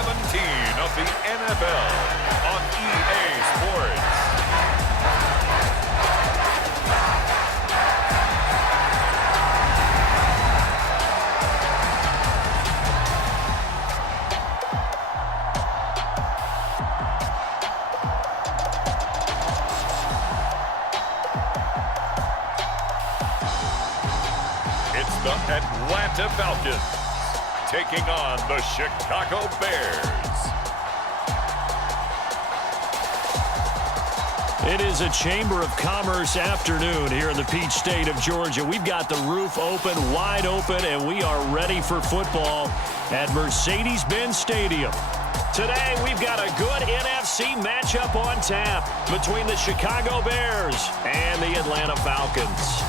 of the NFL on EA Sports. It's the Atlanta Falcons taking on the Chicago Bears. It is a Chamber of Commerce afternoon here in the Peach State of Georgia. We've got the roof open, wide open, and we are ready for football at Mercedes-Benz Stadium. Today, we've got a good NFC matchup on tap between the Chicago Bears and the Atlanta Falcons.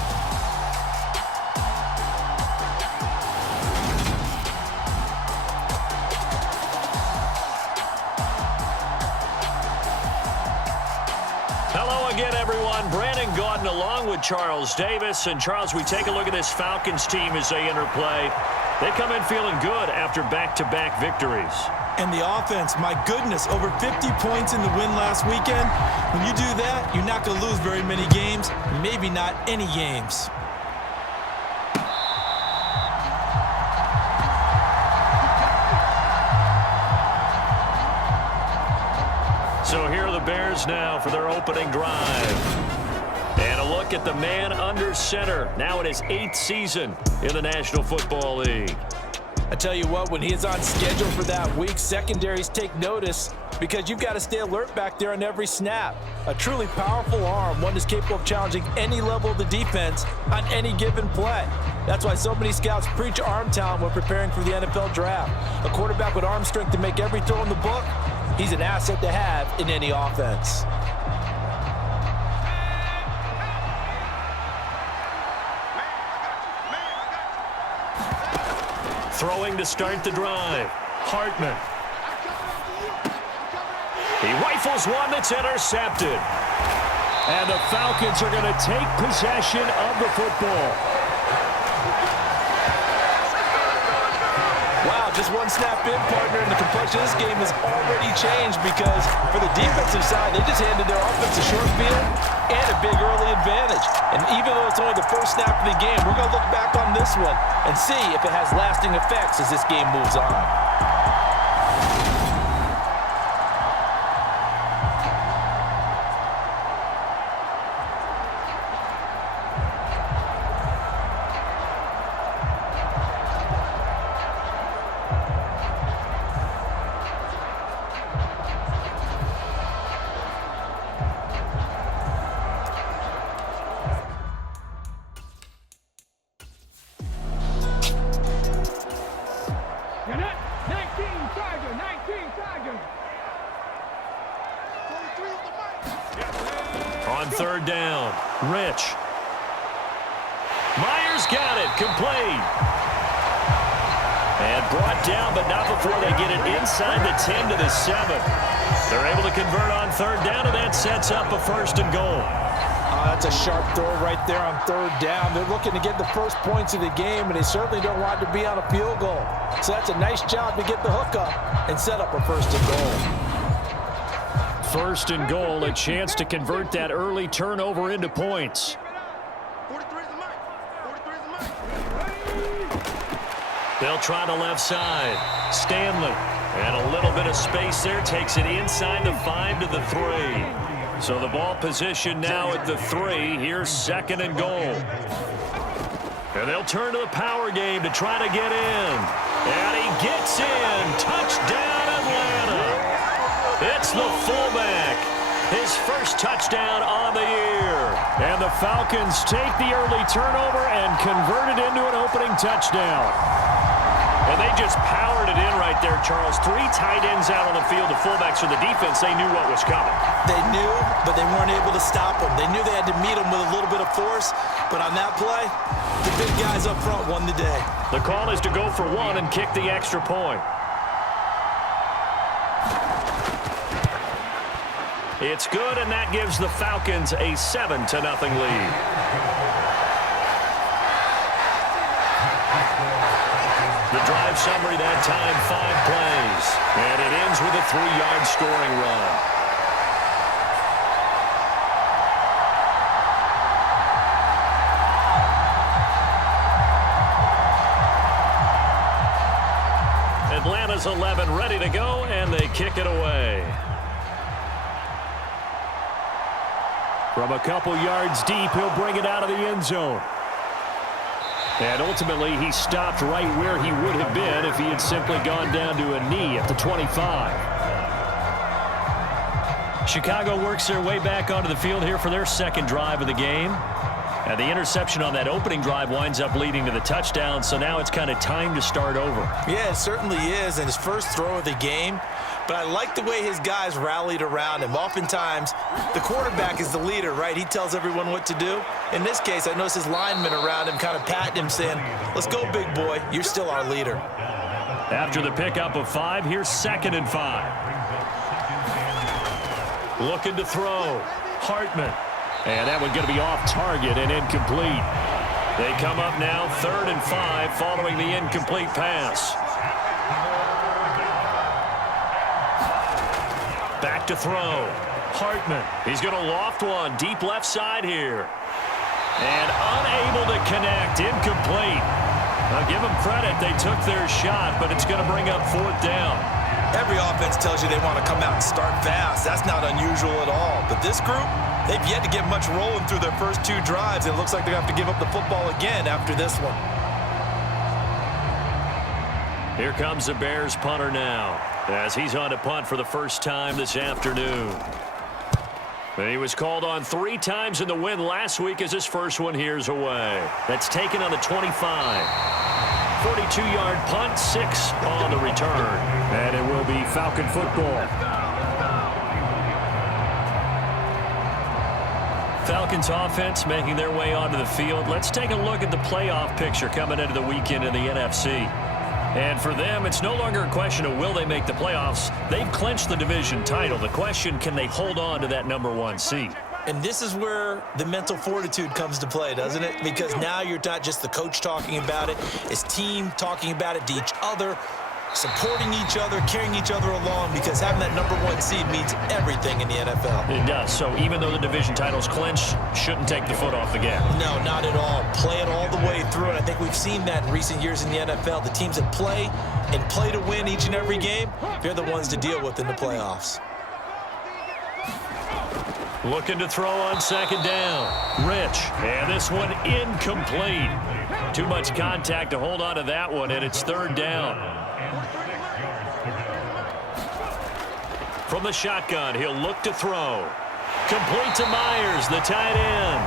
Hello again, everyone. Brandon Gaudin along with Charles Davis. And, Charles, we take a look at this Falcons team as they enter play. They come in feeling good after back-to-back victories. And the offense, my goodness, over 50 points in the win last weekend. When you do that, you're not going to lose very many games, maybe not any games. So here are the Bears now for their opening drive. And a look at the man under center, now in his 8th season in the National Football League. I tell you what, when he is on schedule for that week, secondaries take notice because you've got to stay alert back there on every snap. A truly powerful arm, one that's capable of challenging any level of the defense on any given play. That's why so many scouts preach arm talent when preparing for the NFL draft. A quarterback with arm strength to make every throw in the book, he's an asset to have in any offense. Throwing to start the drive. Hartman. He rifles one that's intercepted. And the Falcons are going to take possession of the football. Wow, just one snap in, partner, and the complexion of this game has already changed because for the defensive side, they just handed their offense a short field and a big early advantage. And even though it's only the first snap of the game, we're going to look back on this one and see if it has lasting effects as this game moves on. On third down, Rich. Myers got it, complete. And brought down, but not before they get it inside the 10 to the 7. They're able to convert on third down, and that sets up a 1st and goal. That's a sharp throw right there on third down. They're looking to get the first points of the game, and they certainly don't want to be on a field goal. So that's a nice job to get the hook up and set up a 1st and goal. 1st and goal, a chance to convert that early turnover into points. They'll try the left side. Stanley. And a little bit of space there. Takes it inside the 5 to the 3. So the ball position now at the 3. Here's 2nd and goal. And they'll turn to the power game to try to get in. And he gets in. Touchdown, Atlanta. It's the fullback. His first touchdown on the year. And the Falcons take the early turnover and convert it into an opening touchdown. And they just powered it in right there, Charles. 3 tight ends out on the field. The fullbacks for the defense, they knew what was coming. They knew, but they weren't able to stop them. They knew they had to meet them with a little bit of force. But on that play, the big guys up front won the day. The call is to go for 1 and kick the extra point. It's good, and that gives the Falcons a 7-0 lead. The drive summary that time, 5 plays. And it ends with a 3-yard scoring run. Atlanta's 11 ready to go, and they kick it away. From a couple yards deep, he'll bring it out of the end zone. And ultimately, he stopped right where he would have been if he had simply gone down to a knee at the 25. Chicago works their way back onto the field here for their second drive of the game. And the interception on that opening drive winds up leading to the touchdown, so now it's kind of time to start over. Yeah, it certainly is, and his first throw of the game. But I like the way his guys rallied around him. Oftentimes, the quarterback is the leader, right? He tells everyone what to do. In this case, I noticed his linemen around him kind of patting him, saying, let's go, big boy. You're still our leader. After the pickup of 5, here's 2nd and 5. Looking to throw. Hartman. And that one going to be off target and incomplete. They come up now 3rd and 5 following the incomplete pass. Back to throw. Hartman. He's going to loft one deep left side here. And unable to connect. Incomplete. I'll give them credit. They took their shot, but it's going to bring up 4th down. Every offense tells you they want to come out and start fast. That's not unusual at all. But this group, they've yet to get much rolling through their first 2 drives. It looks like they're going to have to give up the football again after this one. Here comes the Bears punter now, as he's on to punt for the first time this afternoon. He was called on 3 times in the win last week as his first one here's away. That's taken on the 25. 42-yard punt, 6 on the return. And it will be Falcon football. Falcons offense making their way onto the field. Let's take a look at the playoff picture coming into the weekend in the NFC. And for them, it's no longer a question of will they make the playoffs. They've clinched the division title. The question, can they hold on to that #1 seed? And this is where the mental fortitude comes to play, doesn't it? Because now you're not just the coach talking about it. It's team talking about it to each other, supporting each other, carrying each other along, because having that #1 seed means everything in the NFL. It does. So even though the division title's clinched, shouldn't take the foot off the gas. No, not at all. Play it all the way through, and I think we've seen that in recent years in the NFL. The teams that play and play to win each and every game, they're the ones to deal with in the playoffs. Looking to throw on 2nd down. Rich. And this one incomplete. Too much contact to hold on to that one, and it's 3rd down. From the shotgun, he'll look to throw. Complete to Myers, the tight end.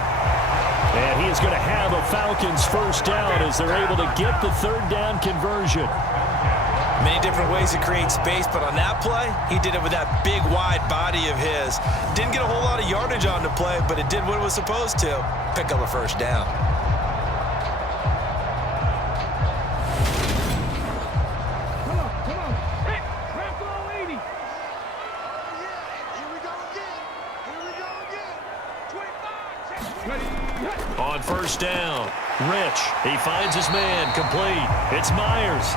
And he is going to have a Falcons first down as they're able to get the 3rd down conversion. Many different ways to create space, but on that play, he did it with that big, wide body of his. Didn't get a whole lot of yardage on the play, but it did what it was supposed to. Pick up a first down. On 1st down, Rich. He finds his man, complete. It's Myers.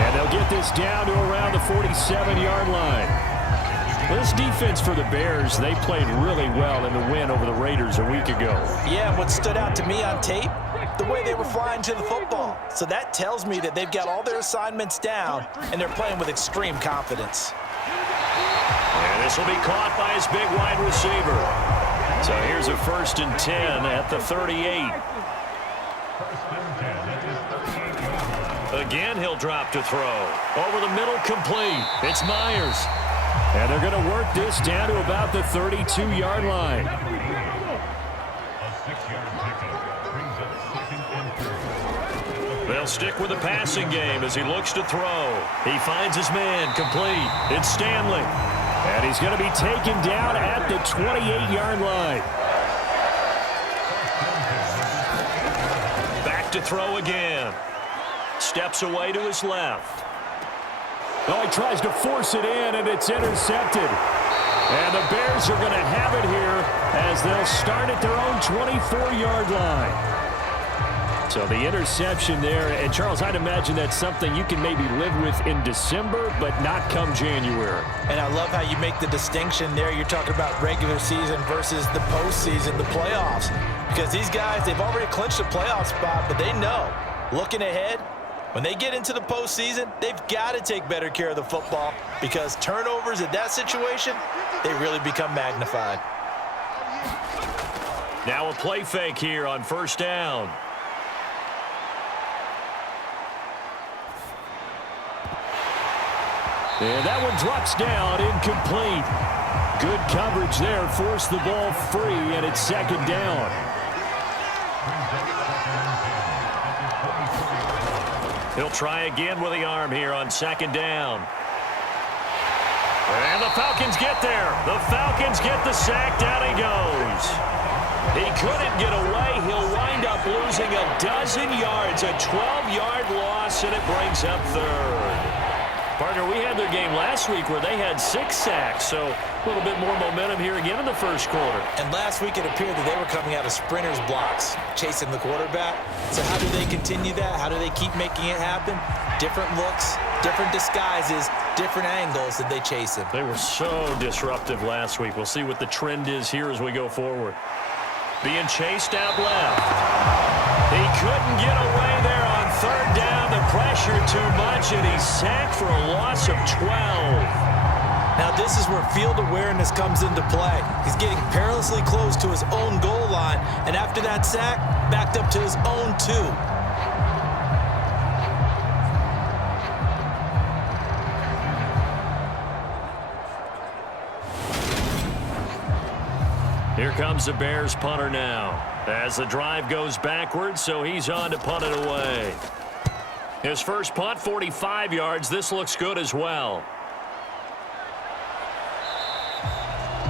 And they'll get this down to around the 47-yard line. This defense for the Bears, they played really well in the win over the Raiders a week ago. Yeah, what stood out to me on tape, the way they were flying to the football. So that tells me that they've got all their assignments down, and they're playing with extreme confidence. And this will be caught by his big wide receiver. So here's a 1st and 10 at the 38. Again, he'll drop to throw. Over the middle, complete. It's Myers. And they're going to work this down to about the 32-yard line. They'll stick with the passing game as he looks to throw. He finds his man, complete. It's Stanley. And he's going to be taken down at the 28-yard line. Back to throw again. Steps away to his left. Oh, he tries to force it in, and it's intercepted. And the Bears are going to have it here as they'll start at their own 24-yard line. So the interception there, and Charles, I'd imagine that's something you can maybe live with in December, but not come January. And I love how you make the distinction there. You're talking about regular season versus the postseason, the playoffs. Because these guys, they've already clinched a playoff spot, but they know, looking ahead, when they get into the postseason, they've got to take better care of the football because turnovers in that situation, they really become magnified. Now a play fake here on first down. And that one drops down, incomplete. Good coverage there, forced the ball free, and it's second down. He'll try again with the arm here on second down. And the Falcons get there. The Falcons get the sack. Down he goes. He couldn't get away. He'll wind up losing a dozen yards, a 12-yard loss, and it brings up third. Partner, we had their game last week where they had 6 sacks, so a little bit more momentum here again in the first quarter. And last week it appeared that they were coming out of sprinters blocks, chasing the quarterback. So how do they continue that? How do they keep making it happen? Different looks, different disguises, different angles that they chase him. They were so disruptive last week. We'll see what the trend is here as we go forward. Being chased out left. He couldn't get away there on third down. The pressure too much, and he's sacked for a loss of 12. Now this is where field awareness comes into play. He's getting perilously close to his own goal line, and after that sack, backed up to his own 2. Here comes the Bears punter now as the drive goes backwards, so he's on to punt it away. His first punt, 45 yards. This looks good as well.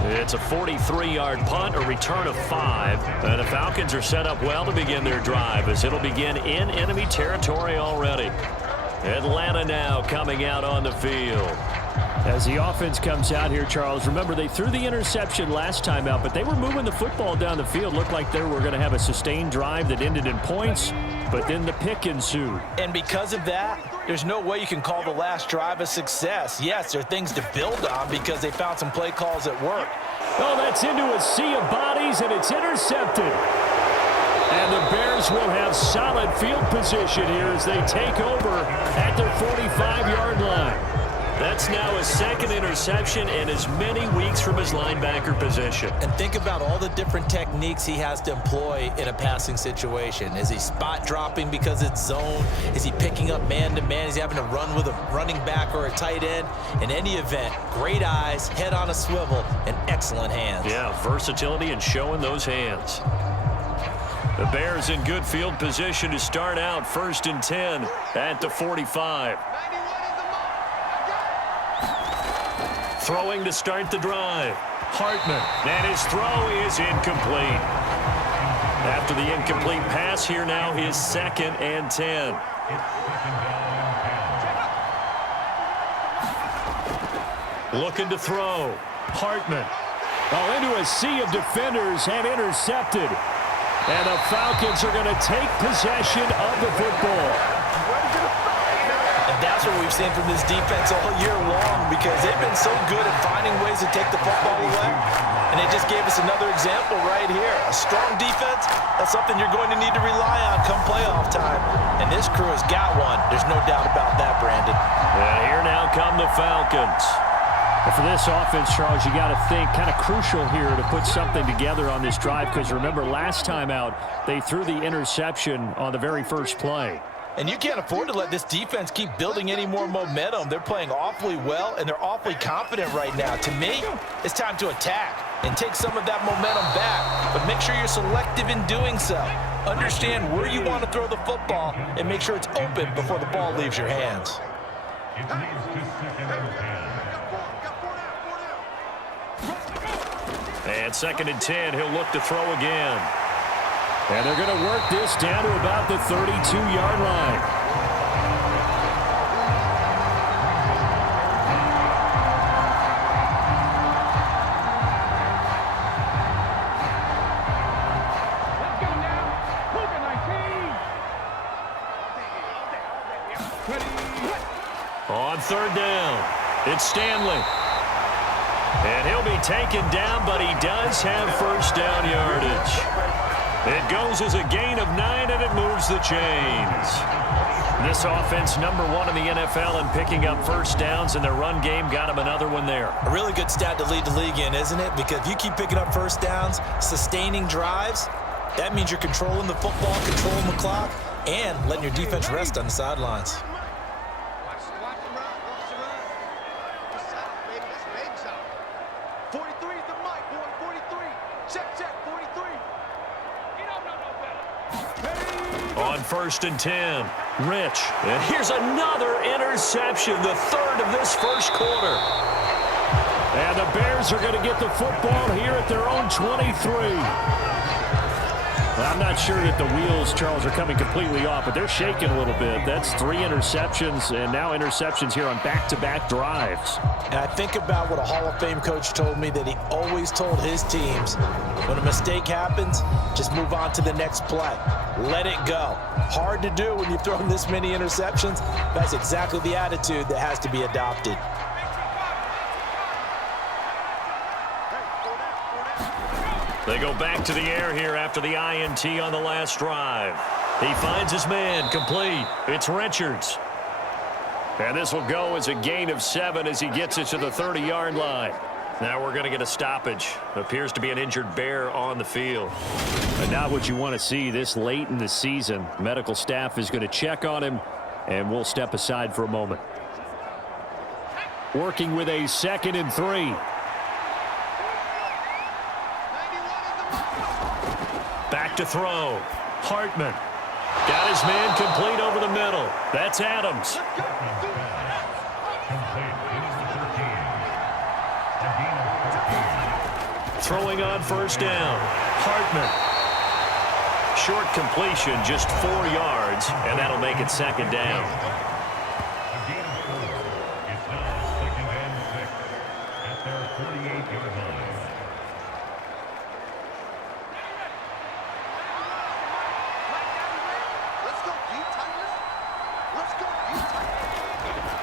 It's a 43-yard punt, a return of 5. And the Falcons are set up well to begin their drive as it'll begin in enemy territory already. Atlanta now coming out on the field. As the offense comes out here, Charles, remember they threw the interception last time out, but they were moving the football down the field. Looked like they were going to have a sustained drive that ended in points, but then the pick ensued. And because of that, there's no way you can call the last drive a success. Yes, there are things to build on because they found some play calls that work. Oh, that's into a sea of bodies, and it's intercepted. And the Bears will have solid field position here as they take over at their 45-yard line. That's now his second interception and as many weeks from his linebacker position. And think about all the different techniques he has to employ in a passing situation. Is he spot dropping because it's zone? Is he picking up man-to-man? Is he having to run with a running back or a tight end? In any event, great eyes, head on a swivel, and excellent hands. Yeah, versatility and showing those hands. The Bears in good field position to start out 1st and 10 at the 45. Throwing to start the drive. Hartman. And his throw is incomplete. After the incomplete pass here now, his 2nd and 10. Looking to throw. Hartman. Oh, into a sea of defenders and intercepted. And the Falcons are going to take possession of the football. And that's what we've seen from this defense all year long because they've been so good at finding ways to take the football away. And they just gave us another example right here. A strong defense, that's something you're going to need to rely on come playoff time. And this crew has got one. There's no doubt about that, Brandon. And here now come the Falcons. And for this offense, Charles, you got to think kind of crucial here to put something together on this drive because remember last time out, they threw the interception on the very first play. And you can't afford to let this defense keep building any more momentum. They're playing awfully well, and they're awfully confident right now. To me, it's time to attack and take some of that momentum back. But make sure you're selective in doing so. Understand where you want to throw the football and make sure it's open before the ball leaves your hands. And 2nd and 10, he'll look to throw again. And they're going to work this down to about the 32-yard line. On third down, it's Stanley. And he'll be taken down, but he does have first down yardage. It goes as a gain of 9, and it moves the chains. This offense, number 1 in the NFL in picking up first downs, and their run game got him another one there. A really good stat to lead the league in, isn't it? Because if you keep picking up first downs, sustaining drives, that means you're controlling the football, controlling the clock, and letting your defense rest on the sidelines. On first and 10, Rich. And here's another interception, the third of this first quarter. And the Bears are going to get the football here at their own 23. I'm not sure that the wheels, Charles, are coming completely off, but they're shaking a little bit. That's 3 interceptions, and now interceptions here on back-to-back drives. And I think about what a Hall of Fame coach told me, that he always told his teams, when a mistake happens, just move on to the next play. Let it go. Hard to do when you've thrown this many interceptions. That's exactly the attitude that has to be adopted. They go back to the air here after the INT on the last drive. He finds his man, complete. It's Richards. And this will go as a gain of 7 as he gets it to the 30-yard line. Now we're going to get a stoppage. Appears to be an injured Bear on the field. And not what you want to see this late in the season. Medical staff is going to check on him, and we'll step aside for a moment. Working with a 2nd and 3. Back to throw. Hartman. Got his man complete over the middle. That's Adams. Throwing on first down. Hartman. Short completion, just 4 yards, and that'll make it 2nd down. It's now 2nd and 6 at their 48-yard line.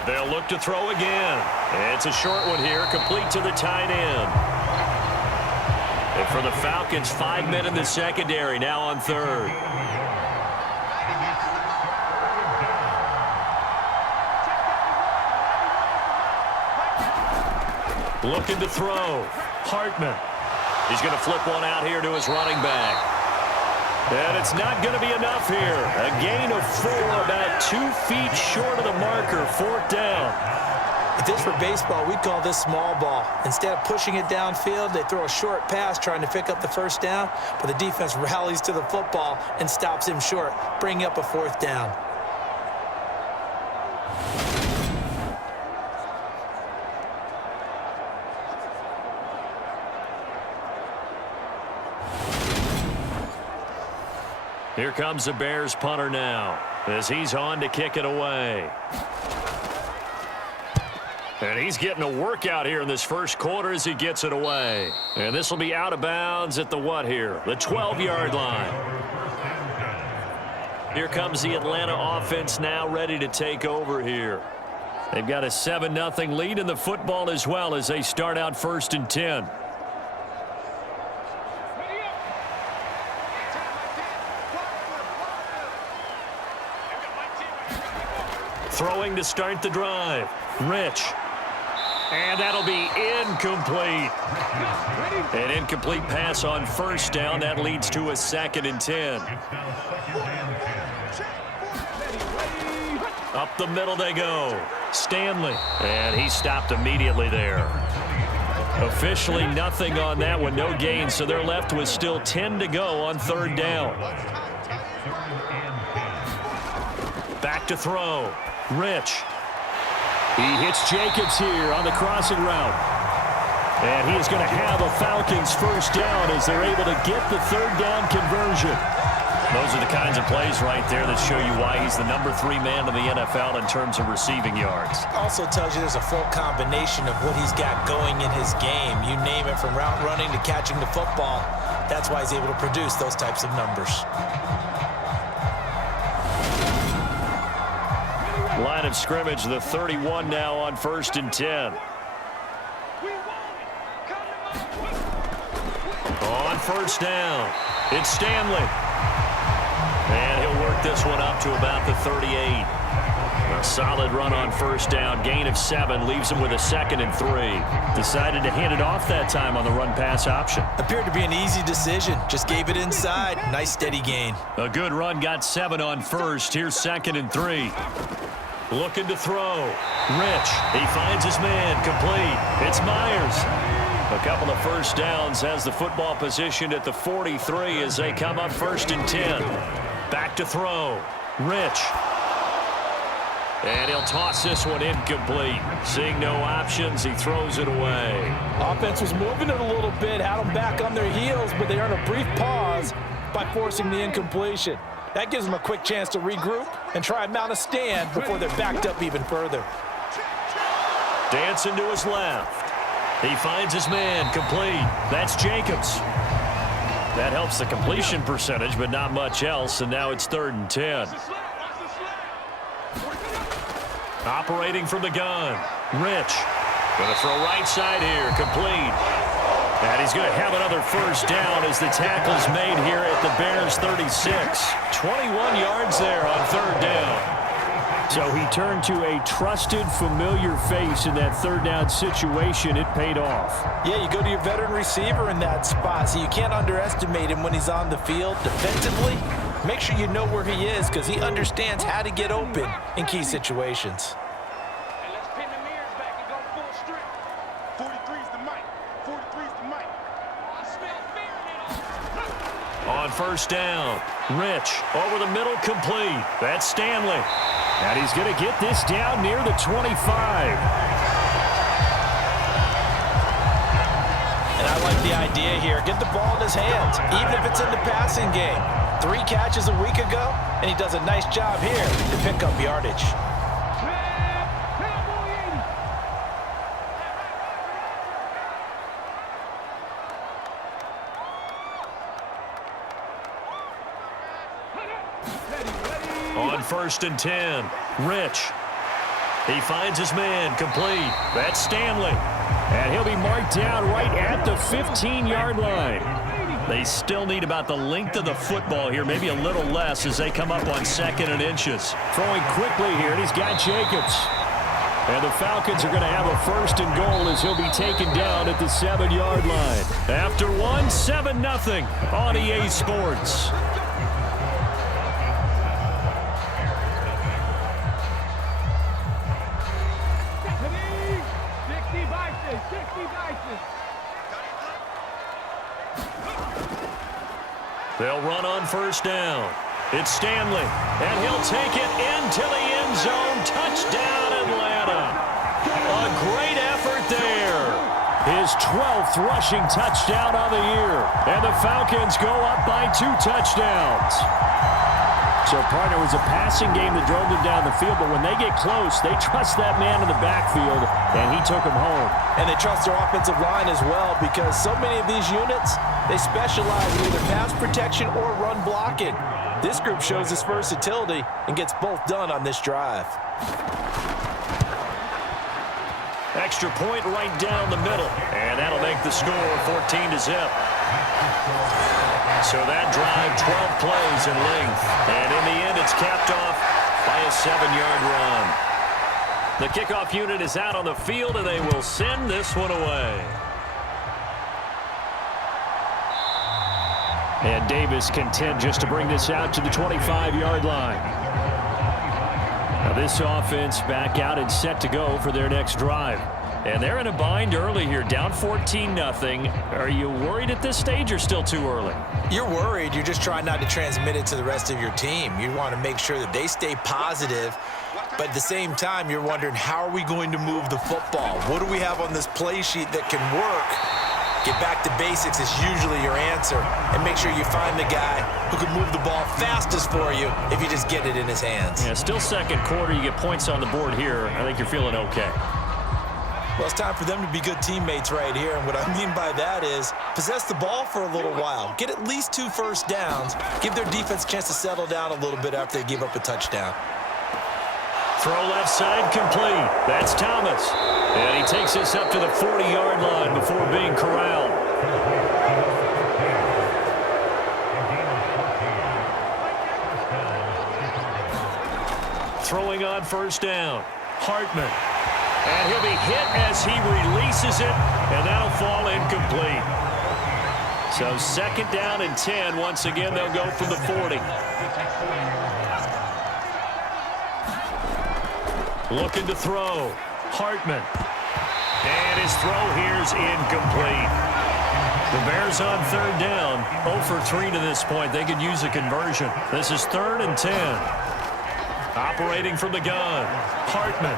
They'll look to throw again. It's a short one here, complete to the tight end. And for the Falcons, 5 men in the secondary, now on third. Looking to throw. Hartman. He's going to flip one out here to his running back. And it's not going to be enough here. A gain of 4, about 2 feet short of the marker, 4th down. If this were baseball, we'd call this small ball. Instead of pushing it downfield, they throw a short pass trying to pick up the first down, but the defense rallies to the football and stops him short, bringing up a 4th down. Here comes the Bears punter now as he's on to kick it away. And he's getting a workout here in this first quarter as he gets it away. And this will be out of bounds at the what here? The 12-yard line. Here comes the Atlanta offense now ready to take over here. They've got a 7-0 lead in the football as well as they start out 1st and 10. Throwing to start the drive. Rich. And that'll be incomplete. An incomplete pass on first down. That leads to a 2nd and 10. Up the middle they go. Stanley. And he stopped immediately there. Officially nothing on that one. No gain. So they're left with still 10 to go on 3rd down. Back to throw. Rich. He hits Jacobs here on the crossing route. And he is going to have a Falcons first down as they're able to get the 3rd down conversion. Those are the kinds of plays right there that show you why he's the number 3 man in the NFL in terms of receiving yards. Also tells you there's a full combination of what he's got going in his game. You name it, from route running to catching the football. That's why he's able to produce those types of numbers. Line of scrimmage, the 31 now on 1st and 10. On 1st down, it's Stanley. And he'll work this one up to about the 38. A solid run on 1st down. Gain of 7 leaves him with a 2nd and 3. Decided to hand it off that time on the run-pass option. Appeared to be an easy decision. Just gave it inside. Nice steady gain. A good run, got 7 on 1st. Here's 2nd and 3. Looking to throw. Rich, he finds his man. Complete. It's Myers. A couple of 1st downs has the football positioned at the 43 as they come up 1st and 10. Back to throw. Rich. And he'll toss this one incomplete. Seeing no options, he throws it away. Offense was moving it a little bit, had them back on their heels, but they earned a brief pause by forcing the incompletion. That gives them a quick chance to regroup and try and mount a stand before they're backed up even further. Dancing to his left. He finds his man. Complete. That's Jacobs. That helps the completion percentage, but not much else, and now it's 3rd and 10. Operating from the gun. Rich. Going to throw right side here. Complete. And he's going to have another 1st down as the tackle's made here at the Bears 36. 21 yards there on 3rd down. So he turned to a trusted, familiar face in that 3rd down situation. It paid off. Yeah, you go to your veteran receiver in that spot, so you can't underestimate him when he's on the field defensively. Make sure you know where he is because he understands how to get open in key situations. And let's pin the mirrors back and go full strip. 43's the mic. 43's the mic. I smell fear in it. On 1st down, Rich over the middle, complete. That's Stanley. And he's going to get this down near the 25. And I like the idea here. Get the ball in his hands, even if it's in the passing game. 3 catches a week ago, and he does a nice job here to pick up yardage. On 1st and 10, Rich. He finds his man. Complete. That's Stanley. And he'll be marked down right at the 15-yard line. They still need about the length of the football here, maybe a little less as they come up on 2nd and inches. Throwing quickly here, and he's got Jacobs. And the Falcons are going to have a 1st and goal as he'll be taken down at the 7-yard line. After 7-0 on EA Sports. They'll run on 1st down. It's Stanley, and he'll take it into the end zone. Touchdown, Atlanta. A great effort there. His 12th rushing touchdown of the year. And the Falcons go up by 2 touchdowns. So, partner, it was a passing game that drove them down the field, but when they get close, they trust that man in the backfield, and he took them home. And they trust their offensive line as well because so many of these units, they specialize in either pass protection or run blocking. This group shows its versatility and gets both done on this drive. Extra point right down the middle, and that'll make the score 14-0. So that drive, 12 plays in length, and in the end, it's capped off by a 7-yard run. The kickoff unit is out on the field, and they will send this one away. And Davis content just to bring this out to the 25-yard line. Now this offense back out and set to go for their next drive. And they're in a bind early here, down 14-0. Are you worried at this stage or still too early? You're worried. You're just trying not to transmit it to the rest of your team. You want to make sure that they stay positive, but at the same time, you're wondering, how are we going to move the football? What do we have on this play sheet that can work? Get back to basics is usually your answer, and make sure you find the guy who can move the ball fastest for you if you just get it in his hands. Yeah, still second quarter. You get points on the board here. I think you're feeling okay. Well, it's time for them to be good teammates right here, and what I mean by that is possess the ball for a little while. Get at least 2 first downs. Give their defense a chance to settle down a little bit after they give up a touchdown. Throw left side complete. That's Thomas. And he takes this up to the 40-yard line before being corralled. Throwing on first down. Hartman. And he'll be hit as he releases it, and that'll fall incomplete. So second down and 10. Once again, they'll go from the 40. Looking to throw. Hartman. And his throw here's incomplete. The Bears on third down. 0 for 3 to this point. They could use a conversion. This is 3rd and 10. Operating from the gun. Hartman.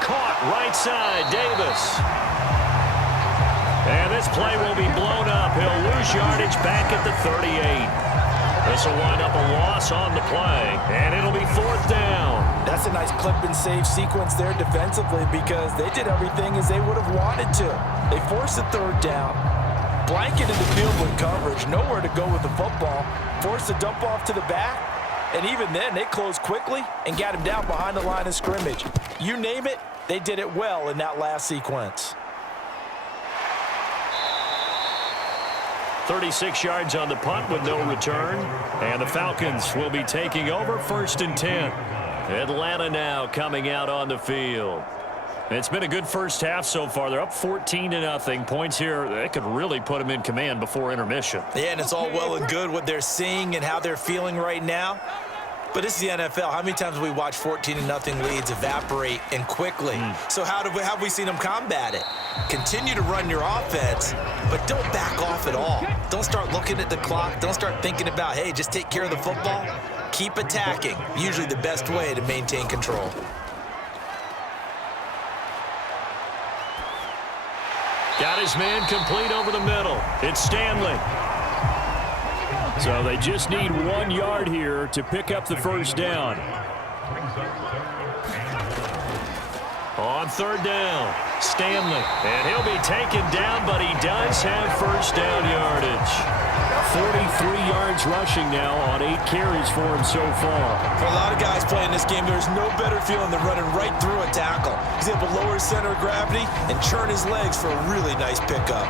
Caught right side. Davis. And this play will be blown up. He'll lose yardage back at the 38. This will wind up a loss on the play, and it'll be 4th down. That's a nice clip and save sequence there defensively because they did everything as they would have wanted to. They forced the 3rd down, blanketed the field with coverage, nowhere to go with the football, forced a dump off to the back, and even then they closed quickly and got him down behind the line of scrimmage. You name it, they did it well in that last sequence. 36 yards on the punt with no return. And the Falcons will be taking over 1st and 10. Atlanta now coming out on the field. It's been a good first half so far. They're up 14-0. Points here, they could really put them in command before intermission. Yeah, and it's all well and good what they're seeing and how they're feeling right now. But this is the NFL. How many times have we watched 14-0 leads evaporate and quickly? So how have we seen them combat it? Continue to run your offense, but don't back off at all. Don't start looking at the clock. Don't start thinking about, hey, just take care of the football. Keep attacking. Usually the best way to maintain control. Got his man complete over the middle. It's Stanley. So they just need 1 yard here to pick up the first down. On 3rd down, Stanley. And he'll be taken down, but he does have first down yardage. 43 yards rushing now on 8 carries for him so far. For a lot of guys playing this game, there's no better feeling than running right through a tackle. He's able to lower his center of gravity and churn his legs for a really nice pickup.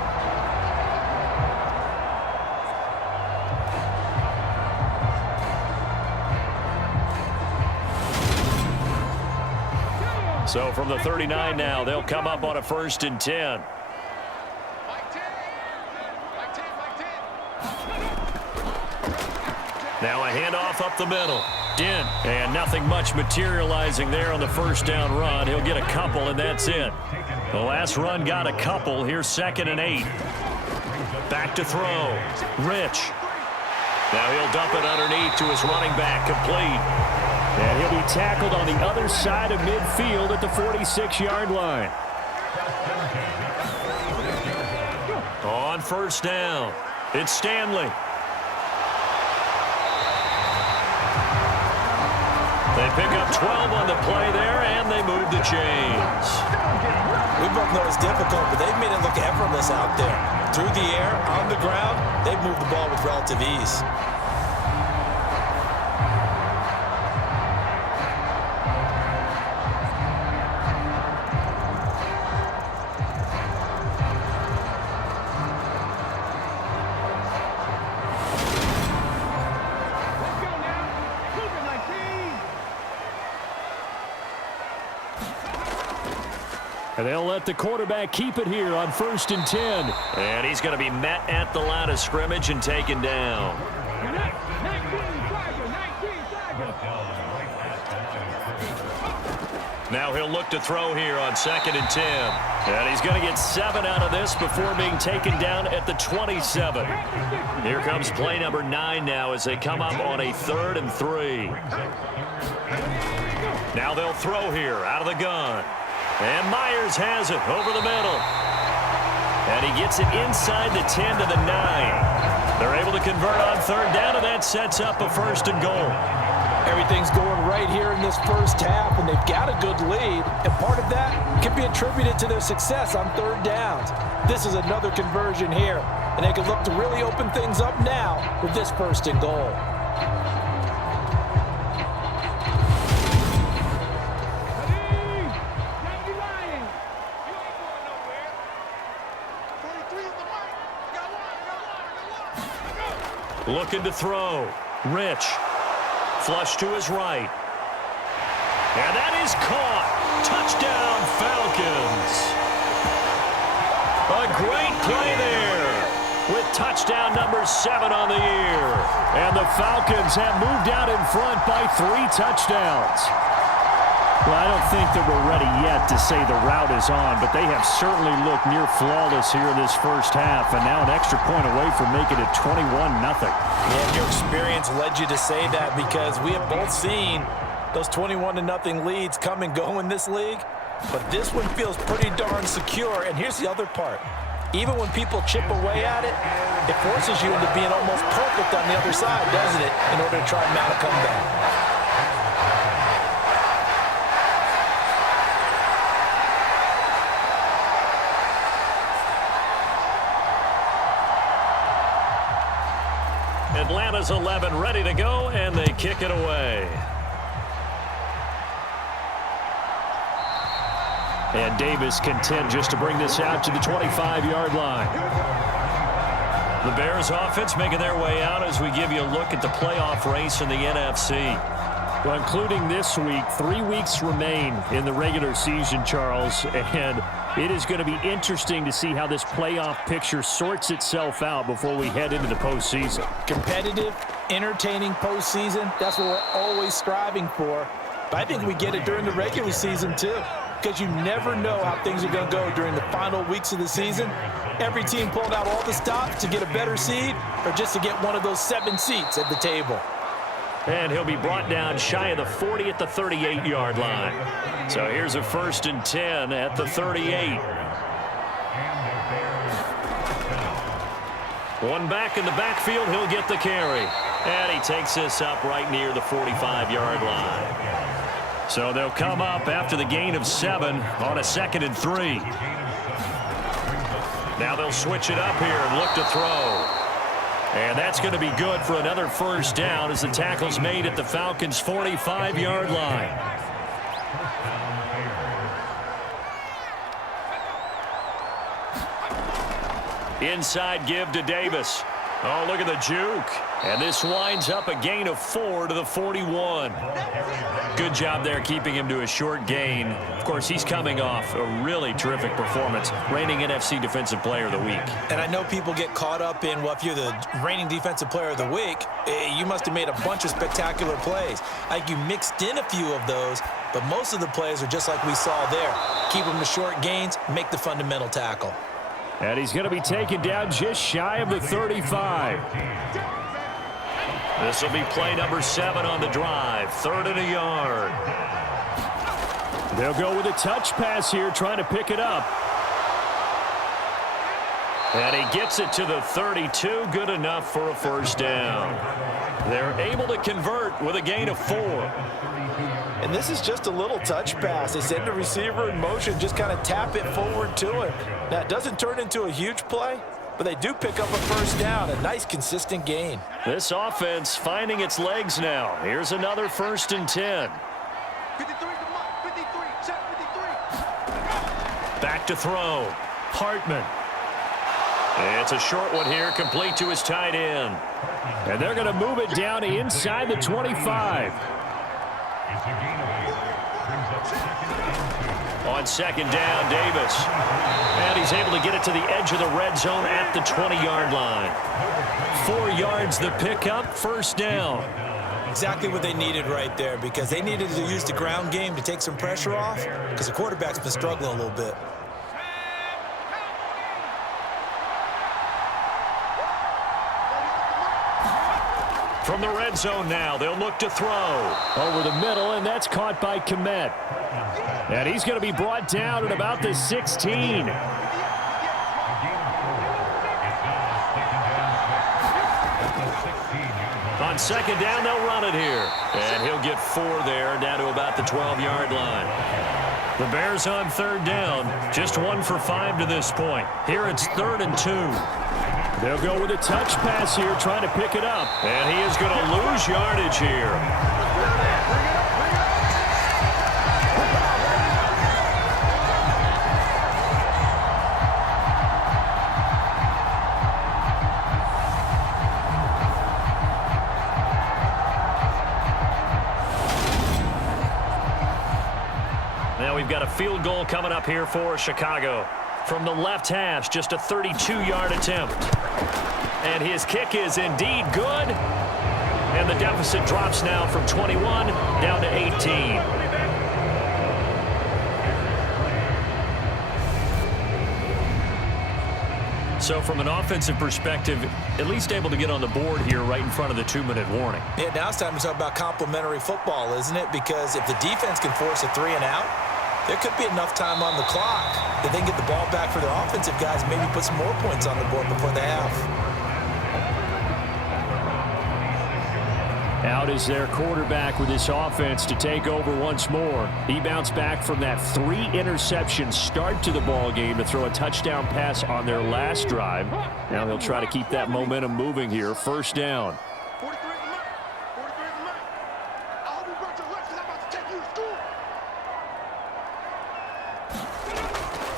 So from the 39 now, they'll come up on a 1st and 10. Now a handoff up the middle. Dent. And nothing much materializing there on the first down run. He'll get a couple, and that's it. The last run got a couple. Here's 2nd and 8. Back to throw. Rich. Now he'll dump it underneath to his running back, complete. And he'll be tackled on the other side of midfield at the 46-yard line. On first down, it's Stanley. They pick up 12 on the play there, and they move the chains. We both know it's difficult, but they've made it look effortless out there. Through the air, on the ground, they've moved the ball with relative ease. And they'll let the quarterback keep it here on 1st and 10. And he's going to be met at the line of scrimmage and taken down. Now he'll look to throw here on 2nd and 10. And he's going to get 7 out of this before being taken down at the 27. Here comes play number 9 now as they come up on a 3rd and 3. Now they'll throw here out of the gun. And Myers has it over the middle. And he gets it inside the 10 to the 9. They're able to convert on 3rd down, and that sets up a 1st and goal. Everything's going right here in this first half, and they've got a good lead. And part of that can be attributed to their success on 3rd downs. This is another conversion here, and they can look to really open things up now with this 1st and goal. Looking to throw. Rich. Flush to his right. And that is caught. Touchdown, Falcons. A great play there with touchdown number 7 on the year. And the Falcons have moved out in front by 3 touchdowns. Well, I don't think that we're ready yet to say the route is on, but they have certainly looked near flawless here in this first half, and now an extra point away from making it 21-0. Yeah, your experience led you to say that because we have both seen those 21-0 leads come and go in this league, but this one feels pretty darn secure. And here's the other part. Even when people chip away at it, it forces you into being almost perfect on the other side, doesn't it, in order to try and mount a comeback. Atlanta's 11 ready to go, and they kick it away. And Davis content just to bring this out to the 25-yard line. The Bears offense making their way out as we give you a look at the playoff race in the NFC. Well, including this week, 3 weeks remain in the regular season, Charles, and it is going to be interesting to see how this playoff picture sorts itself out before we head into the postseason. Competitive, entertaining postseason, that's what we're always striving for. But I think we get it during the regular season, too, because you never know how things are going to go during the final weeks of the season. Every team pulling out all the stops to get a better seed or just to get one of those 7 seats at the table. And he'll be brought down shy of the 40 at the 38-yard line. So here's a 1st and 10 at the 38. One back in the backfield, he'll get the carry. And he takes this up right near the 45-yard line. So they'll come up after the gain of 7 on a 2nd and 3. Now they'll switch it up here and look to throw. And that's going to be good for another 1st down as the tackle's made at the Falcons' 45-yard line. Inside give to Davis. Oh, look at the juke. And this winds up a gain of 4 to the 41. Good job there keeping him to a short gain. Of course, he's coming off a really terrific performance, reigning NFC Defensive Player of the Week. And I know people get caught up in, well, if you're the reigning Defensive Player of the Week, you must have made a bunch of spectacular plays. I think you mixed in a few of those, but most of the plays are just like we saw there. Keep them to short gains, make the fundamental tackle. And he's going to be taken down just shy of the 35. This will be play number 7 on the drive. 3rd and a yard. They'll go with a touch pass here, trying to pick it up. And he gets it to the 32. Good enough for a 1st down. They're able to convert with a gain of 4. And this is just a little touch pass. They send the receiver in motion, just kind of tap it forward to him. Now, it doesn't turn into a huge play, but they do pick up a 1st down, a nice, consistent gain. This offense finding its legs now. Here's another 1st and 10. 53 to Mike. 53. Check 53. Back to throw. Hartman. It's a short one here, complete to his tight end. And they're going to move it down inside the 25. On 2nd down, Davis. And he's able to get it to the edge of the red zone at the 20-yard line. 4 yards the pickup, 1st down. Exactly what they needed right there, because they needed to use the ground game to take some pressure off, because the quarterback's been struggling a little bit. From the red zone now, they'll look to throw. Over the middle, and that's caught by Komet. And he's going to be brought down at about the 16. On 2nd down, they'll run it here. And he'll get 4 there, down to about the 12-yard line. The Bears on 3rd down, just 1 for 5 to this point. Here it's 3rd and 2. They'll go with a touch pass here, trying to pick it up. And he is going to lose yardage here. Now we've got a field goal coming up here for Chicago. From the left hash, just a 32-yard attempt. And his kick is indeed good. And the deficit drops now from 21 down to 18. So from an offensive perspective, at least able to get on the board here right in front of the 2-minute warning. Yeah, now it's time to talk about complementary football, isn't it? Because if the defense can force a 3 and out, there could be enough time on the clock that they can get the ball back for their offensive guys and maybe put some more points on the board before the half. Out is their quarterback with this offense to take over once more. He bounced back from that 3-interception start to the ball game to throw a touchdown pass on their last drive. Now they'll try to keep that momentum moving here. First down. 43 is the mic. 43 is the mic. I hope you brought your lunch because I'm about to take you to school.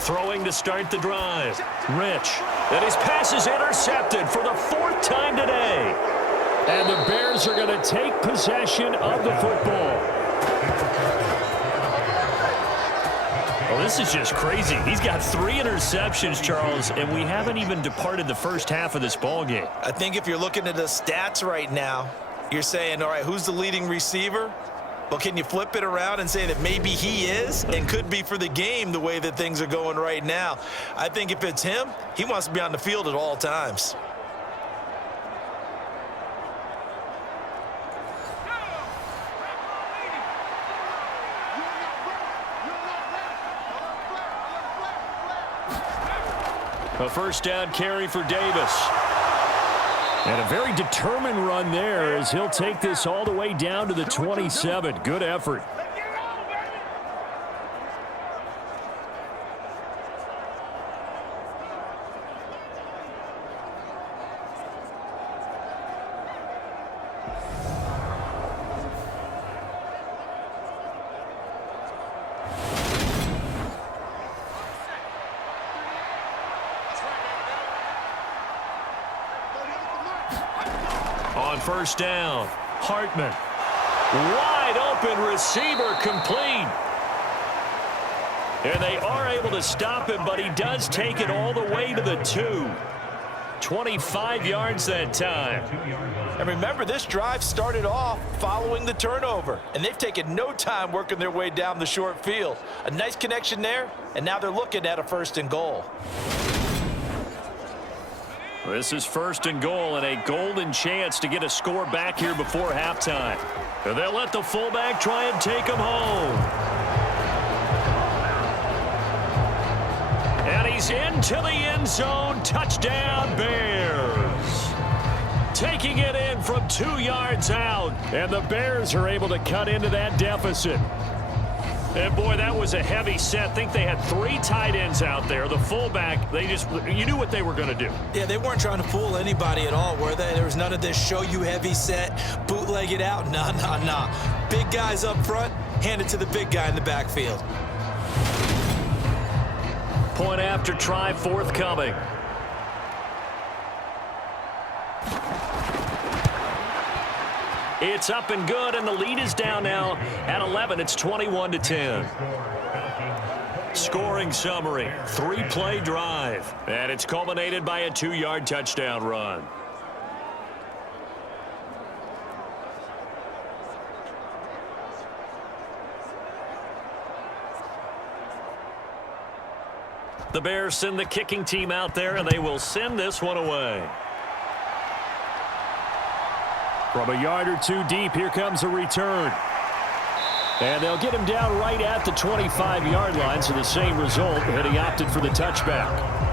Throwing to start the drive. Rich. And his pass is intercepted for the 4th time today. And the Bears are going to take possession of the football. Well, this is just crazy. He's got 3 interceptions, Charles, and we haven't even departed the first half of this ball game. I think if you're looking at the stats right now, you're saying, all right, who's the leading receiver? Well, can you flip it around and say that maybe he is and could be for the game the way that things are going right now? I think if it's him, he wants to be on the field at all times. A first down carry for Davis. And a very determined run there as he'll take this all the way down to the 27. Good effort. On first down, Hartman. Wide open receiver complete. And they are able to stop him, but he does take it all the way to the 2. 25 yards that time. And remember, this drive started off following the turnover, and they've taken no time working their way down the short field. A nice connection there, and now they're looking at a 1st and goal. This is 1st and goal and a golden chance to get a score back here before halftime. And they'll let the fullback try and take him home. And he's into the end zone. Touchdown, Bears. Taking it in from 2 yards out. And the Bears are able to cut into that deficit. And, boy, that was a heavy set. I think they had 3 tight ends out there. The fullback, you knew what they were going to do. Yeah, they weren't trying to fool anybody at all, were they? There was none of this show you heavy set, bootleg it out. Nah. Big guys up front, hand it to the big guy in the backfield. Point after try forthcoming. It's up and good, and the lead is down now at 11. It's 21-10. Scoring summary, 3-play drive, and it's culminated by a 2-yard touchdown run. The Bears send the kicking team out there, and they will send this one away. From a yard or 2 deep, here comes a return. And they'll get him down right at the 25-yard line, so the same result, and he opted for the touchback.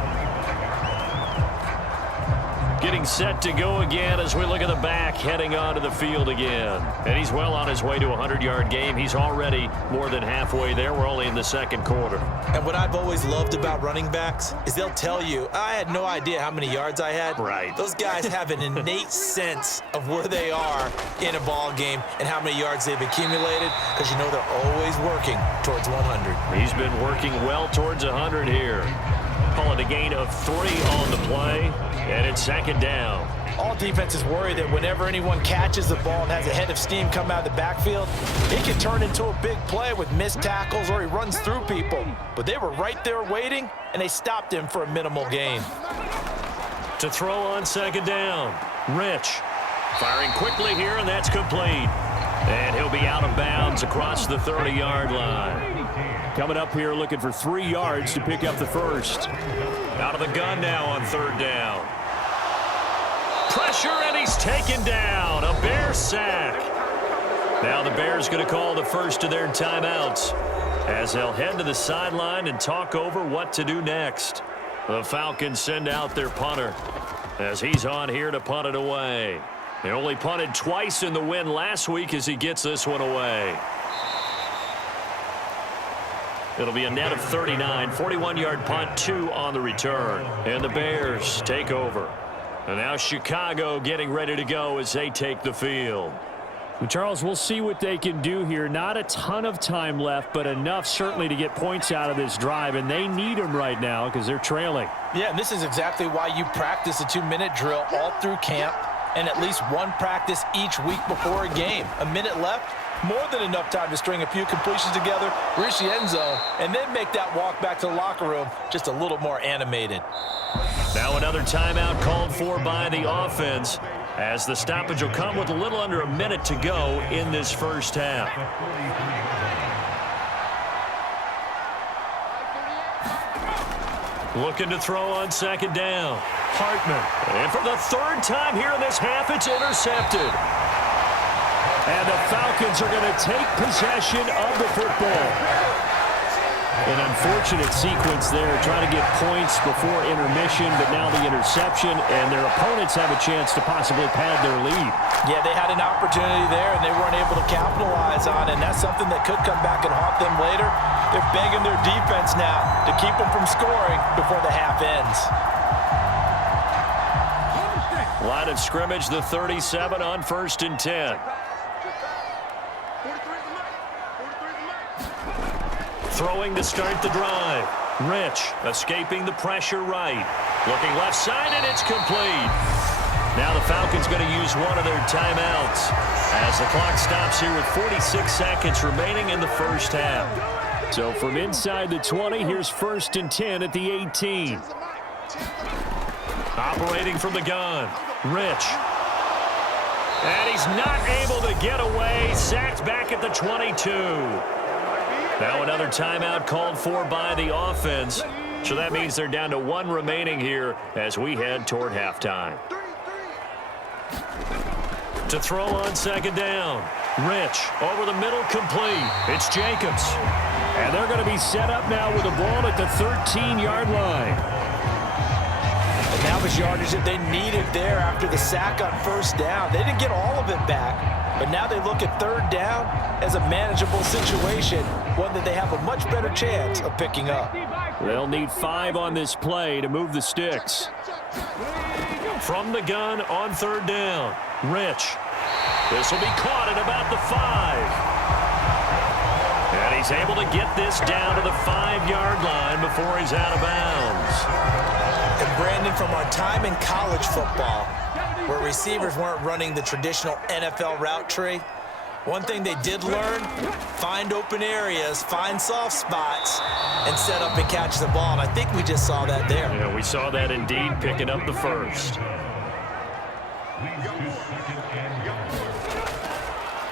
Getting set to go again as we look at the back, heading onto the field again. And he's well on his way to a 100-yard game. He's already more than halfway there. We're only in the 2nd quarter. And what I've always loved about running backs is they'll tell you, I had no idea how many yards I had. Right. Those guys have an innate sense of where they are in a ball game and how many yards they've accumulated, because you know they're always working towards 100. He's been working well towards 100 here. Calling a gain of 3 on the play, and it's 2nd down. All defenses worry that whenever anyone catches the ball and has a head of steam come out of the backfield, it can turn into a big play with missed tackles or he runs through people. But they were right there waiting, and they stopped him for a minimal gain. To throw on second down, Rich. Firing quickly here, and that's complete. And he'll be out of bounds across the 30-yard line. Coming up here looking for 3 yards to pick up the first. Out of the gun now on third down. Pressure, and he's taken down. A Bear sack. Now the Bears going to call the first of their timeouts as they'll head to the sideline and talk over what to do next. The Falcons send out their punter as he's on here to punt it away. They only punted twice in the win last week as he gets this one away. It'll be a net of 39, 41-yard punt, 2 on the return. And the Bears take over. And now Chicago getting ready to go as they take the field. Well, Charles, we'll see what they can do here. Not a ton of time left, but enough certainly to get points out of this drive, and they need them right now because they're trailing. Yeah, and this is exactly why you practice a 2-minute drill all through camp and at least one practice each week before a game. A minute left, more than enough time to string a few completions together, reach the end zone, and then make that walk back to the locker room just a little more animated. Now another timeout called for by the offense as the stoppage will come with a little under a minute to go in this first half. Looking to throw on second down. Hartman. And for the third time here in this half, it's intercepted. And the Falcons are going to take possession of the football. An unfortunate sequence there, trying to get points before intermission, but now the interception, and their opponents have a chance to possibly pad their lead. Yeah, they had an opportunity there, and they weren't able to capitalize on it, and that's something that could come back and haunt them later. They're begging their defense now to keep them from scoring before the half ends. Line of scrimmage, the 37 on 1st and 10. Throwing to start the drive. Rich escaping the pressure right. Looking left side, and it's complete. Now the Falcons going to use one of their timeouts as the clock stops here with 46 seconds remaining in the first half. So from inside the 20, here's 1st and 10 at the 18. Operating from the gun. Rich. And he's not able to get away. Sacked back at the 22. Now another timeout called for by the offense. So that means they're down to 1 remaining here as we head toward halftime. To throw on second down. Rich over the middle, complete. It's Jacobs. And they're going to be set up now with the ball at the 13-yard line. And that was yardage that they needed there after the sack on first down. They didn't get all of it back, but now they look at third down as a manageable situation, one that they have a much better chance of picking up. They'll need 5 on this play to move the sticks. From the gun on third down. Rich. This will be caught at about the 5. And he's able to get this down to the 5-yard line before he's out of bounds. And Brandon, from our time in college football, where receivers weren't running the traditional NFL route tree, one thing they did learn, find open areas, find soft spots, and set up and catch the ball. And I think we just saw that there. Yeah, we saw that indeed, picking up the first.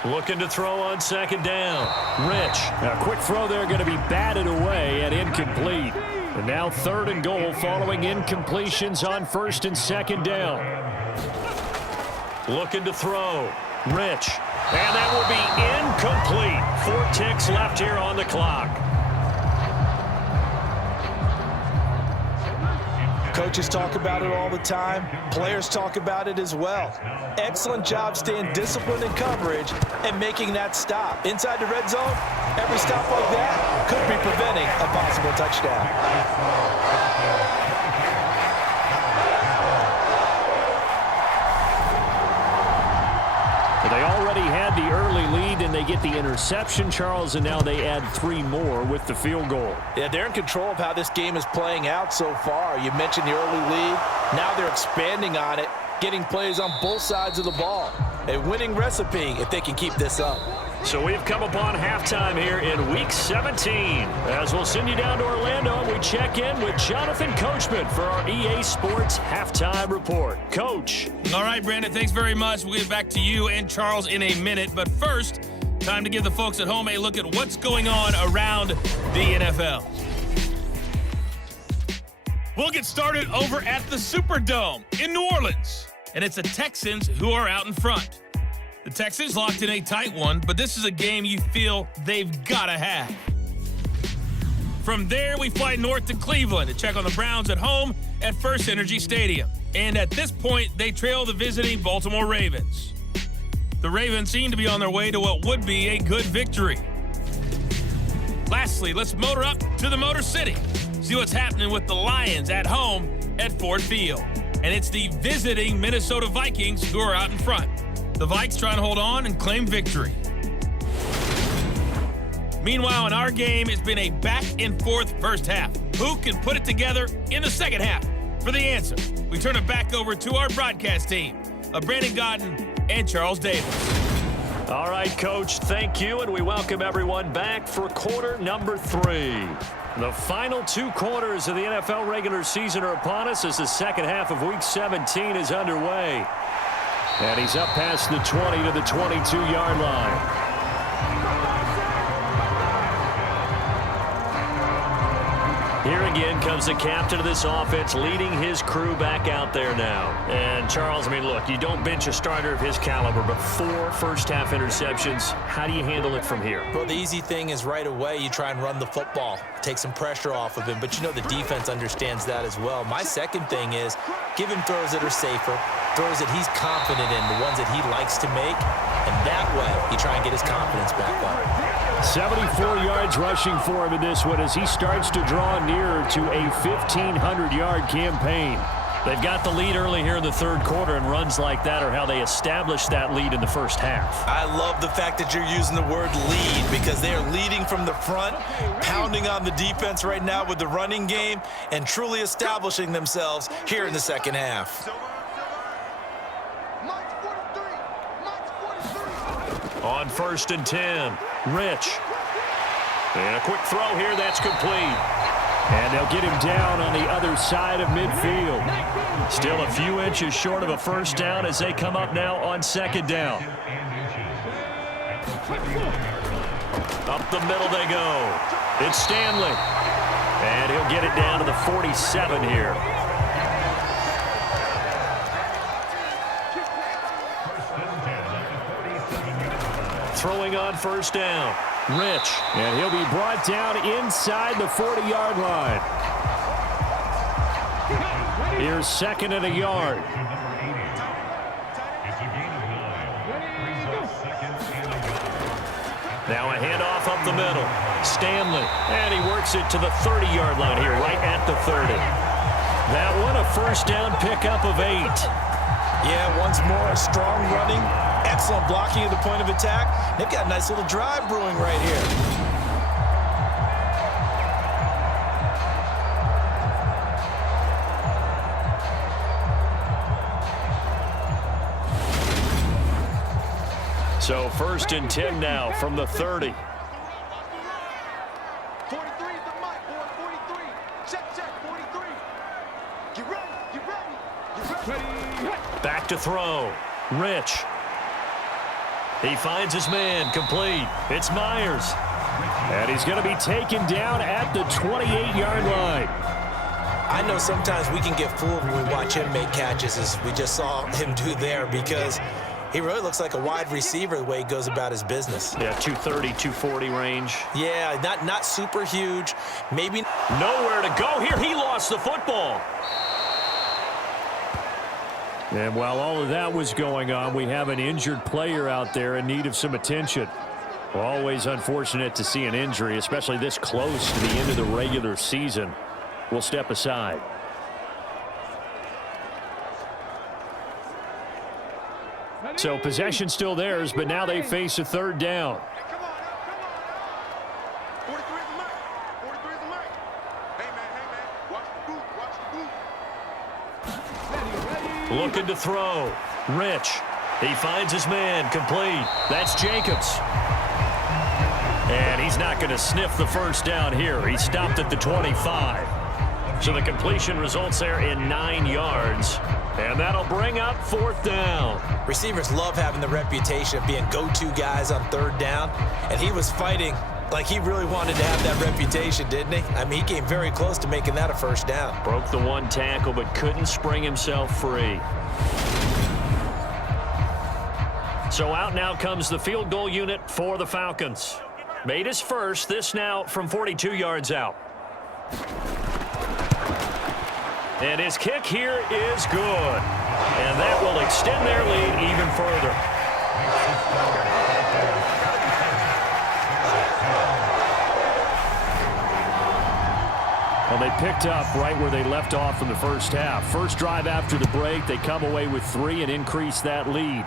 Looking to throw on second down. Rich. A quick throw there going to be batted away and incomplete. And now 3rd and goal following incompletions on 1st and 2nd down. Looking to throw. Rich. And that will be incomplete. 4 ticks left here on the clock. Coaches talk about it all the time. Players talk about it as well. Excellent job staying disciplined in coverage and making that stop. Inside the red zone, every stop like that could be preventing a possible touchdown. They already had the early lead, and they get the interception, Charles, and now they add 3 more with the field goal. Yeah, they're in control of how this game is playing out so far. You mentioned the early lead. Now they're expanding on it getting plays on both sides of the ball. A winning recipe if they can keep this up. So we've come upon halftime here in Week 17. As we'll send you down to Orlando, and we check in with Jonathan Coachman for our EA Sports Halftime Report. Coach. All right, Brandon, thanks very much. We'll get back to you and Charles in a minute. But first, time to give the folks at home a look at what's going on around the NFL. We'll get started over at the Superdome in New Orleans. And it's the Texans who are out in front. The Texans locked in a tight one, but this is a game you feel they've got to have. From there, we fly north to Cleveland to check on the Browns at home at First Energy Stadium. And at this point, they trail the visiting Baltimore Ravens. The Ravens seem to be on their way to what would be a good victory. Lastly, let's motor up to the Motor City. See what's happening with the Lions at home at Ford Field. And it's the visiting Minnesota Vikings who are out in front. The Vikes trying to hold on and claim victory. Meanwhile, in our game, it's been a back-and-forth first half. Who can put it together in the second half? For the answer, we turn it back over to our broadcast team of Brandon Godden and Charles Davis. All right, Coach, thank you, and we welcome everyone back for quarter number 3. The final 2 quarters of the NFL regular season are upon us as the second half of Week 17 is underway. And he's up past the 20 to the 22-yard line. Here again comes the captain of this offense, leading his crew back out there now. And, Charles, I mean, look, you don't bench a starter of his caliber, but 4 first-half interceptions. How do you handle it from here? Well, the easy thing is right away you try and run the football, take some pressure off of him. But, you know, the defense understands that as well. My second thing is give him throws that are safer, throws that he's confident in, the ones that he likes to make. And that way, you try and get his confidence back up. 74 yards rushing for him in this one as he starts to draw nearer to a 1,500-yard campaign. They've got the lead early here in the third quarter, and runs like that are how they establish that lead in the first half. I love the fact that you're using the word lead because they are leading from the front, pounding on the defense right now with the running game, and truly establishing themselves here in the second half. On 1st and 10, Rich. And a quick throw here, that's complete. And they'll get him down on the other side of midfield. Still a few inches short of a first down as they come up now on 2nd down. Up the middle they go. It's Stanley. And he'll get it down to the 47 here. Throwing on 1st down. Rich. And he'll be brought down inside the 40-yard line. Here's 2nd and a yard. Now a handoff up the middle. Stanley. And he works it to the 30-yard line here, right at the 30. That one a first down pickup of 8. Yeah, once more, strong running. Excellent blocking at the point of attack. They've got a nice little drive brewing right here. So 1st and 10 now from the 30. 43 is the mic, boy. 43. Check, 43. Get ready, get ready, get ready. Back to throw. Rich. He finds his man, complete. It's Myers. And he's going to be taken down at the 28-yard line. I know sometimes we can get fooled when we watch him make catches, as we just saw him do there, because he really looks like a wide receiver the way he goes about his business. Yeah, 230, 240 range. Yeah, not super huge. Maybe nowhere to go here. He lost the football. And while all of that was going on, we have an injured player out there in need of some attention. Always unfortunate to see an injury, especially this close to the end of the regular season. We'll step aside. So possession still theirs, but now they face a 3rd down. Come on, 43 is the mic. 43 is the mic. Hey, man, watch the boot, watch the boot. Looking to throw. Rich. He finds his man. Complete. That's Jacobs. And he's not going to sniff the first down here. He stopped at the 25. So the completion results there in 9 yards. And that'll bring up 4th down. Receivers love having the reputation of being go-to guys on 3rd down. And he was fighting like he really wanted to have that reputation, didn't he? I mean, he came very close to making that a 1st down. Broke the 1 tackle, but couldn't spring himself free. So out now comes the field goal unit for the Falcons. Made his first, this now from 42 yards out. And his kick here is good. And that will extend their lead even further. Well, they picked up right where they left off in the first half. First drive after the break, they come away with 3 and increase that lead.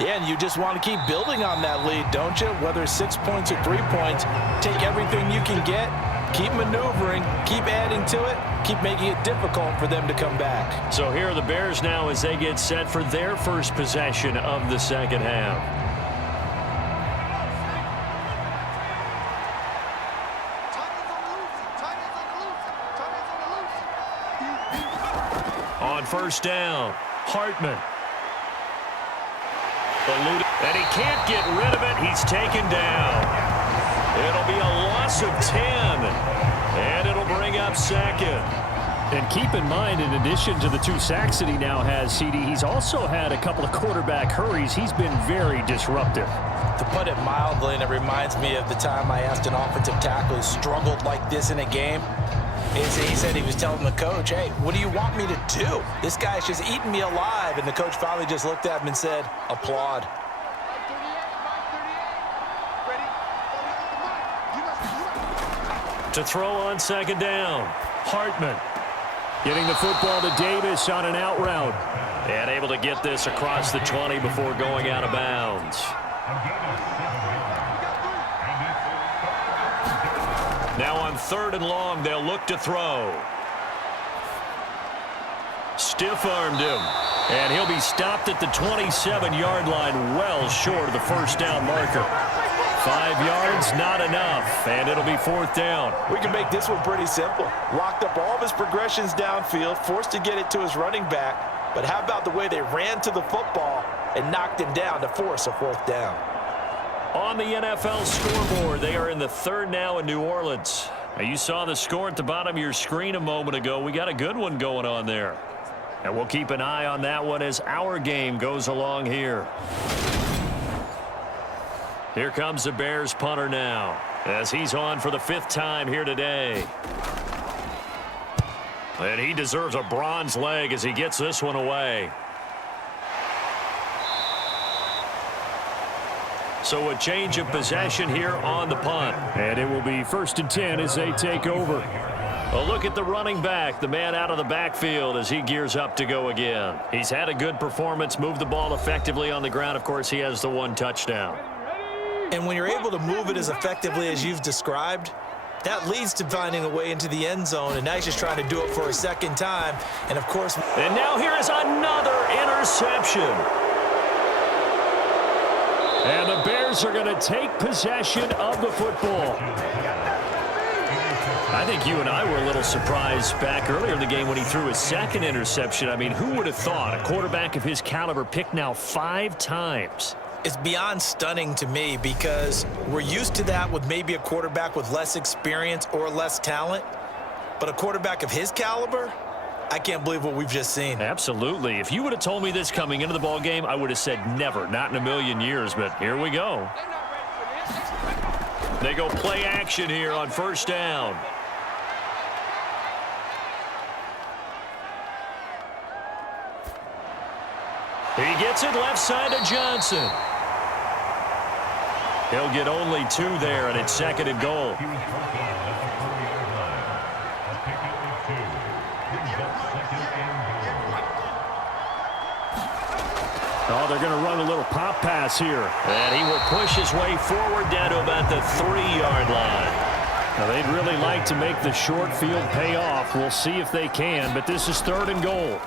Yeah, and you just want to keep building on that lead, don't you? Whether it's 6 points or 3 points, take everything you can get, keep maneuvering, keep adding to it, keep making it difficult for them to come back. So here are the Bears now as they get set for their first possession of the second half. On first down, Hartman. And he can't get rid of it. He's taken down. It'll be a loss of 10. And it'll bring up 2nd. And keep in mind, in addition to the 2 sacks that he now has, CD, he's also had a couple of quarterback hurries. He's been very disruptive. To put it mildly, and it reminds me of the time I asked an offensive tackle who struggled like this in a game. He said he was telling the coach, hey, what do you want me to do? This guy's just eating me alive. And the coach finally just looked at him and said, applaud. To throw on second down, Hartman. Getting the football to Davis on an out route. And able to get this across the 20 before going out of bounds. Now on 3rd and long, they'll look to throw. Stiff-armed him. And he'll be stopped at the 27-yard line, well short of the first down marker. 5 yards, not enough, and it'll be 4th down. We can make this one pretty simple. Locked up all of his progressions downfield, forced to get it to his running back. But how about the way they ran to the football and knocked him down to force a 4th down? On the NFL scoreboard, they are in the 3rd now in New Orleans. Now, you saw the score at the bottom of your screen a moment ago. We got a good one going on there. And we'll keep an eye on that one as our game goes along here. Here comes the Bears punter now as he's on for the 5th time here today. And he deserves a bronze leg as he gets this one away. So a change of possession here on the punt. And it will be 1st and 10 as they take over. A look at the running back, the man out of the backfield as he gears up to go again. He's had a good performance, moved the ball effectively on the ground. Of course, he has the 1 touchdown. And when you're able to move it as effectively as you've described, that leads to finding a way into the end zone, and now he's just trying to do it for a 2nd time. And, of course... And now here is another interception. And the Bears are going to take possession of the football. I think you and I were a little surprised back earlier in the game when he threw his 2nd interception. I mean, who would have thought a quarterback of his caliber picked now 5 times? It's beyond stunning to me because we're used to that with maybe a quarterback with less experience or less talent. But a quarterback of his caliber, I can't believe what we've just seen. Absolutely. If you would have told me this coming into the ball game, I would have said never, not in a million years. But here we go. They go play action here on 1st down. He gets it left side to Johnson. He'll get only 2 there, and it's 2nd and goal. Oh, they're going to run a little pop pass here. And he will push his way forward down to about the 3-yard line. Now, they'd really like to make the short field pay off. We'll see if they can, but this is 3rd and goal.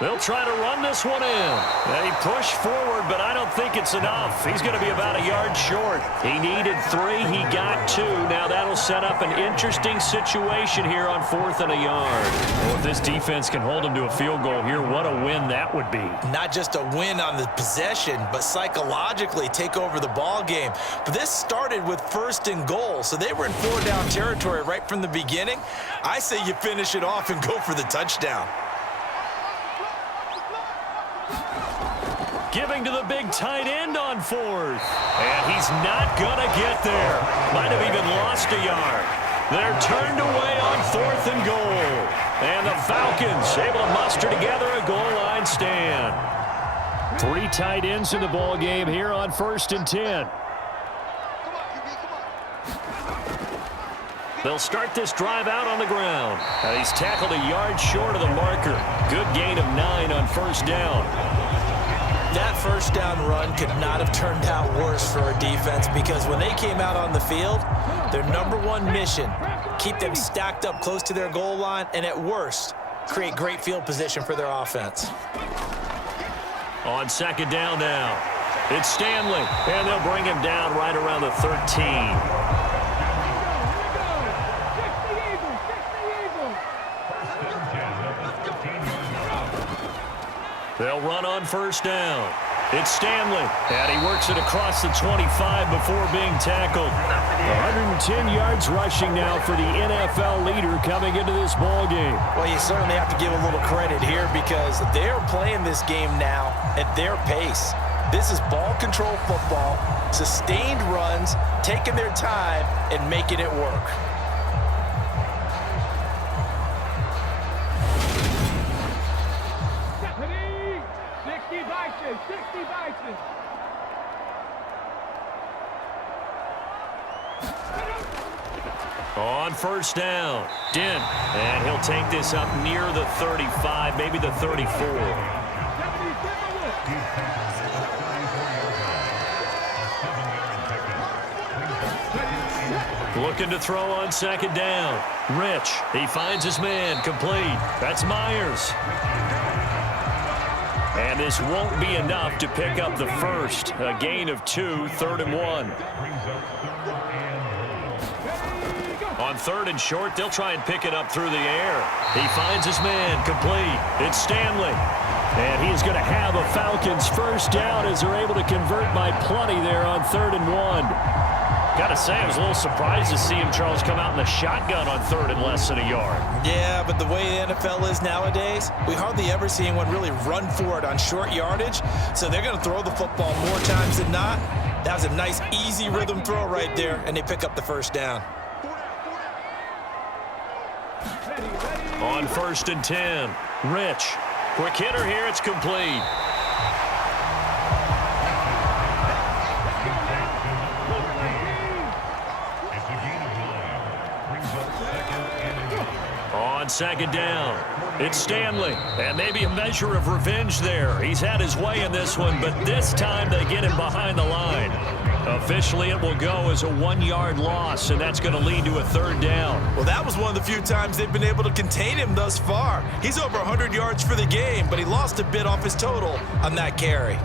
They'll try to run this one in. They push forward, but I don't think it's enough. He's going to be about a yard short. He needed 3. He got 2. Now that'll set up an interesting situation here on 4th and a yard. Well, if this defense can hold him to a field goal here, what a win that would be. Not just a win on the possession, but psychologically take over the ball game. But this started with 1st and goal, so they were in 4-down territory right from the beginning. I say you finish it off and go for the touchdown. Giving to the big tight end on 4th. And he's not going to get there. Might have even lost a yard. They're turned away on 4th and goal. And the Falcons able to muster together a goal line stand. 3 tight ends in the ball game here on 1st and 10. They'll start this drive out on the ground. And he's tackled a yard short of the marker. Good gain of 9 on 1st down. That 1st down run could not have turned out worse for a defense because when they came out on the field, their #1 mission, keep them stacked up close to their goal line, and at worst, create great field position for their offense. On 2nd down now, it's Stanley, and they'll bring him down right around the 13. They'll run on 1st down. It's Stanley, and he works it across the 25 before being tackled. 110 yards rushing now for the NFL leader coming into this ball game. Well, you certainly have to give a little credit here because they're playing this game now at their pace. This is ball control football, sustained runs, taking their time, and making it work. On 1st down, Dent, and he'll take this up near the 35, maybe the 34. Looking to throw on 2nd down. Rich, he finds his man, complete. That's Myers. And this won't be enough to pick up the 1st. A gain of 2, 3rd and 1. On 3rd and short, they'll try and pick it up through the air. He finds his man, complete. It's Stanley. And he's going to have a Falcons 1st down as they're able to convert by plenty there on 3rd and 1. Got to say, I was a little surprised to see him, Charles, come out in the shotgun on 3rd and less than a yard. Yeah, but the way the NFL is nowadays, we hardly ever see anyone really run for it on short yardage. So they're going to throw the football more times than not. That was a nice, easy rhythm throw right there, and they pick up the 1st down. On 1st and 10, Rich. Quick hitter here, it's complete. On 2nd down, it's Stanley, and maybe a measure of revenge there. He's had his way in this one, but this time they get him behind the line. Officially, it will go as a 1-yard loss, and that's going to lead to a 3rd down. Well, that was one of the few times they've been able to contain him thus far. He's over 100 yards for the game, but he lost a bit off his total on that carry.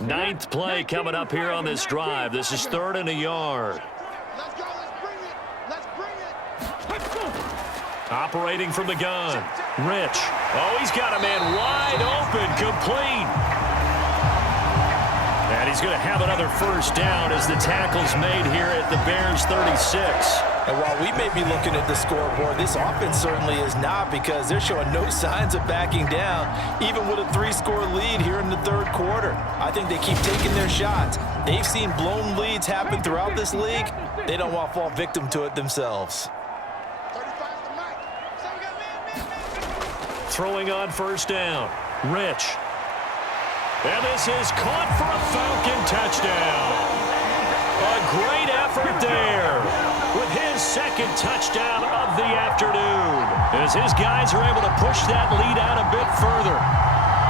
Ninth play coming up here on this drive. This is 3rd and a yard. Let's go. Let's bring it. Let's bring it. Operating from the gun. Rich. Oh, he's got a man wide open, complete. And he's going to have another 1st down as the tackle's made here at the Bears 36. And while we may be looking at the scoreboard, this offense certainly is not because they're showing no signs of backing down, even with a 3-score lead here in the 3rd quarter. I think they keep taking their shots. They've seen blown leads happen throughout this league. They don't want to fall victim to it themselves. Throwing on 1st down. Rich. And this is caught for a Falcon touchdown. A great effort there with his 2nd touchdown of the afternoon as his guys are able to push that lead out a bit further.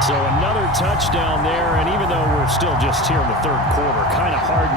So another touchdown there, and even though we're still just here in the 3rd quarter, kind of hard now.